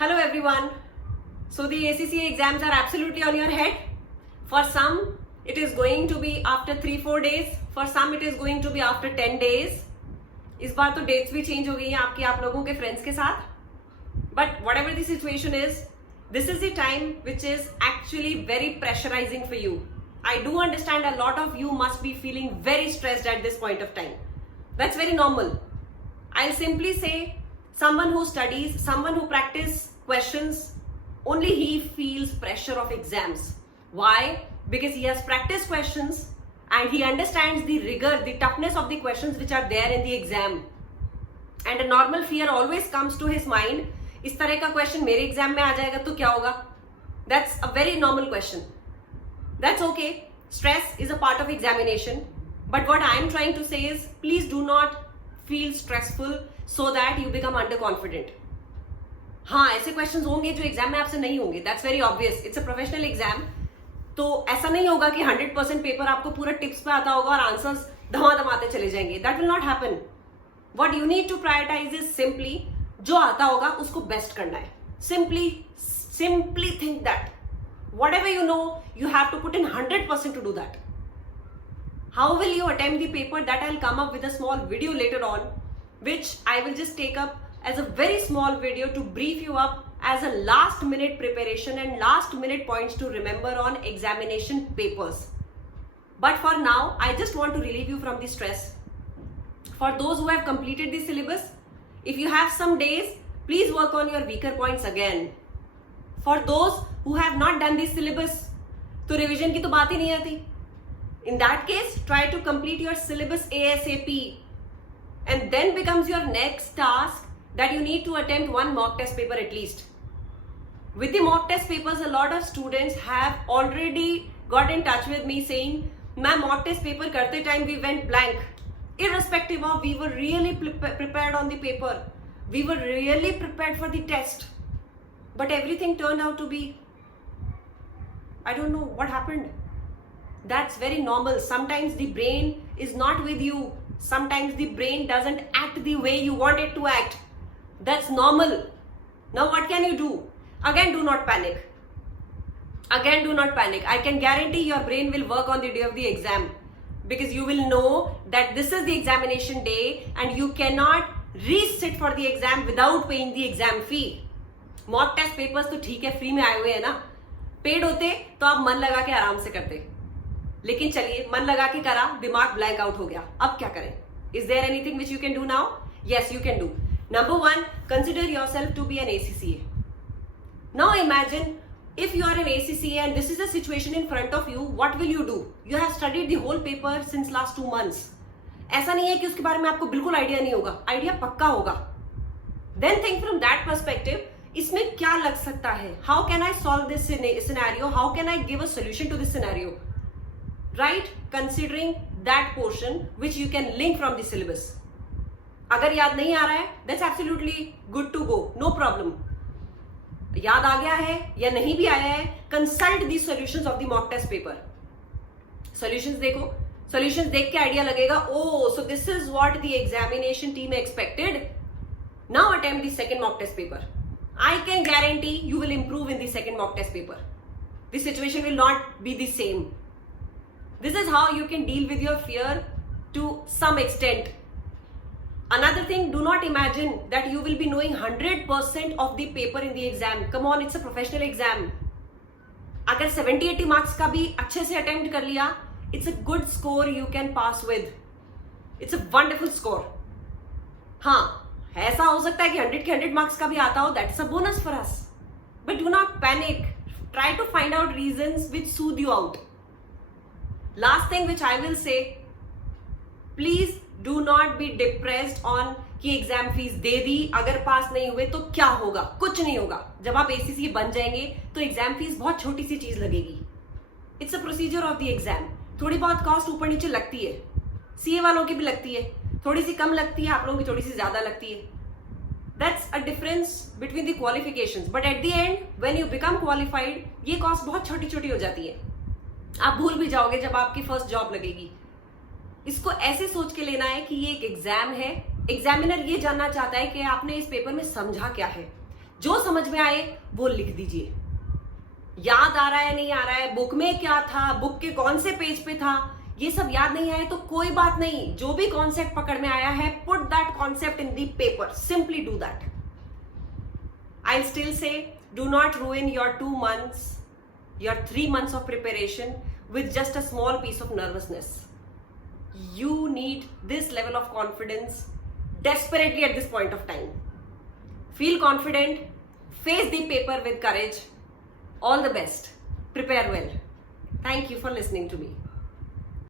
Hello everyone. So the ACCA exams are absolutely on your head. For some, it is going to be after 3-4 days. For some, it is going to be after 10 days. इस बार तो dates भी change हो गई हैं आपकी आप लोगों के friends के साथ. But whatever the situation is, this is the time which is actually very pressurizing for you. I do understand a lot of you must be feeling very stressed at this point of time. That's very normal. I'll simply say someone who studies, someone who practices questions, only he feels pressure of exams. Why? Because he has practiced questions and he understands the rigor, the toughness of the questions which are there in the exam. And a normal fear always comes to his mind. इस तरह का question मेरे exam में आ जाएगा तो क्या होगा? That's a very normal question. That's okay. Stress is a part of examination. But what I am trying to say is, please do not feel stressful so that you become underconfident. हाँ, ऐसे questions होंगे जो exam में आपसे नहीं होंगे. That's very obvious. It's a professional exam. तो ऐसा नहीं होगा कि 100% पेपर आपको पूरा टिप्स पे आता होगा और आंसर्स धमाधमाते चले जाएंगे. That will not happen. What you need to prioritize is simply जो आता होगा उसको बेस्ट करना है. Simply think that whatever you know, you have to put in 100% to do that. How will you attempt the paper? That I'll come up with a small video later on, which I will just take up as a very small video to brief you up as a last minute preparation and last minute points to remember on examination papers. But for now, I just want to relieve you from the stress. For those who have completed the syllabus, if you have some days, please work on your weaker points again. For those who have not done the syllabus, तो revision की तो बात ही नहीं आती. In that case, try to complete your syllabus ASAP. And then becomes your next task that you need to attempt one mock test paper at least. With the mock test papers, a lot of students have already got in touch with me saying, "Ma'am, mock test paper करते time we went blank. Irrespective of we were really prepared on the paper. We were really prepared for the test. But everything turned out to be, I don't know what happened." That's very normal. Sometimes the brain is not with you. Sometimes the brain doesn't act the way you want it to act. That's normal. Now what can you do? Again, do not panic. Again, do not panic. I can guarantee your brain will work on the day of the exam, because you will know that this is the examination day and you cannot resit for the exam without paying the exam fee. Mock test papers तो ठीक है, free में आए हुए हैं ना. Paid होते तो आप मन लगा के आराम से करते. लेकिन चलिए, मन लगा के करा, दिमाग ब्लैंक आउट हो गया. अब क्या करें? Is there anything which you can do now? Yes, you can do. Number 1, consider yourself to be an ACCA. Now imagine if you are an ACCA and this is the situation in front of you, what will you do? You have studied the whole paper since last 2 months. ऐसा नहीं है कि उसके बारे में आपको बिल्कुल idea नहीं होगा. आइडिया पक्का होगा. Then think from that perspective. इसमें क्या लग सकता है? How can I solve this scenario? How can I give a solution to this scenario? Right, considering that portion which you can link from the syllabus. अगर याद नहीं आ रहा है, that's absolutely good to go, no problem. याद आ गया है या नहीं भी आया है, consult the solutions of the mock test paper. Solutions देखो, सॉल्यूशंस देख के आइडिया लगेगा, oh so this is what the examination team expected. Now attempt the second mock test paper. I can guarantee you will improve in the second mock test paper. The situation will not be the same. This is how you can deal with your fear to some extent. Another thing, do not imagine that you will be knowing 100% of the paper in the exam. Come on, it's a professional exam. अगर 70-80 marks का भी अच्छे से attempt कर लिया, it's a good score you can pass with. It's a wonderful score. हाँ, ऐसा हो सकता है कि 100 के 100 मार्क्स का भी आता हो. That is a bonus for us. But do not panic. Try to find out reasons which sued you out. Last thing which I will say, please do not be depressed on कि exam fees दे दी, अगर pass नहीं हुए तो क्या होगा. कुछ नहीं होगा. जब आप ACCA बन जाएंगे तो एग्जाम फीस बहुत छोटी सी चीज लगेगी. It's a procedure of the exam. थोड़ी बहुत कॉस्ट ऊपर नीचे लगती है. CA वालों की भी लगती है, थोड़ी सी कम लगती है, आप लोगों की थोड़ी सी ज्यादा लगती है. That's a difference between the qualifications. But at the end when you become qualified, ये कॉस्ट बहुत छोटी छोटी हो जाती है. आप भूल भी जाओगे जब आपकी फर्स्ट जॉब लगेगी. इसको ऐसे सोच के लेना है कि ये एक एग्जाम है. एग्जामिनर ये जानना चाहता है कि आपने इस पेपर में समझा क्या है. जो समझ में आए वो लिख दीजिए. याद आ रहा है नहीं आ रहा है, बुक में क्या था, बुक के कौन से पेज पे था, ये सब याद नहीं आए तो कोई बात नहीं. जो भी कॉन्सेप्ट पकड़ में आया है, put that concept in the paper. Simply do that. I'll still say, do not ruin your 2 months, your 3 months of preparation with just a small piece of nervousness. You need this level of confidence desperately at this point of time. Feel confident, face the paper with courage. All the best. Prepare well. Thank you for listening to me.